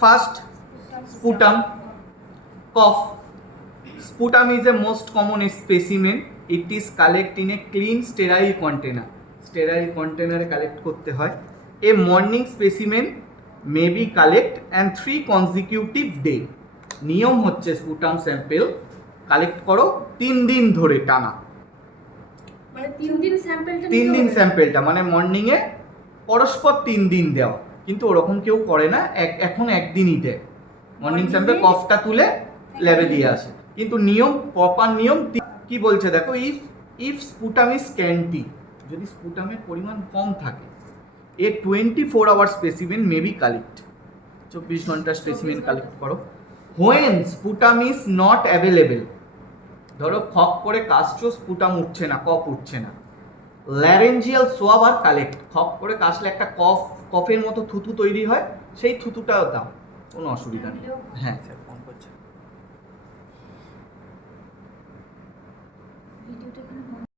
First, sputum, cough. Sputum is a most common specimen. It is collected in a clean sterile container. Sterile container collect করতে হয়. A morning specimen may be collect and 3 consecutive day. নিয়ম হচ্ছে sputum sample collect করো 3 দিন ধরে টানা। মানে 3 দিন স্যাম্পলটা 3 দিন স্যাম্পলটা মানে মর্নিং এ পরস্পর 3 দিন দেওয়া, কিন্তু ওরকম কেউ করে না, এখন একদিনই দেয়। মর্নিং স্যাম্পল কফটা তুলে ল্যাবে দিয়ে আসে, কিন্তু নিয়ম প্রপার নিয়ম কি বলছে দেখো, ইফ স্পুটাম ইজ স্ক্যান্টি, যদি স্পুটামের পরিমাণ কম থাকে, a 24 hour specimen may be collect, 24 ঘন্টার স্পেসিমেন কালেক্ট করো। When sputum is not available, ধরো খক করে কাশছো, স্পুটাম উঠছে না, কফ উঠছে না, ল্যারেঞ্জিয়াল সোয়াব আর কালেক্ট, খক করে কাশলে একটা কফের মতো থুতু তৈরি হয়, সেই থুতুটাও দাও, কোনো অসুবিধা নেই। হ্যাঁ স্যার, ফোন করছে। ভিডিওটা এখানে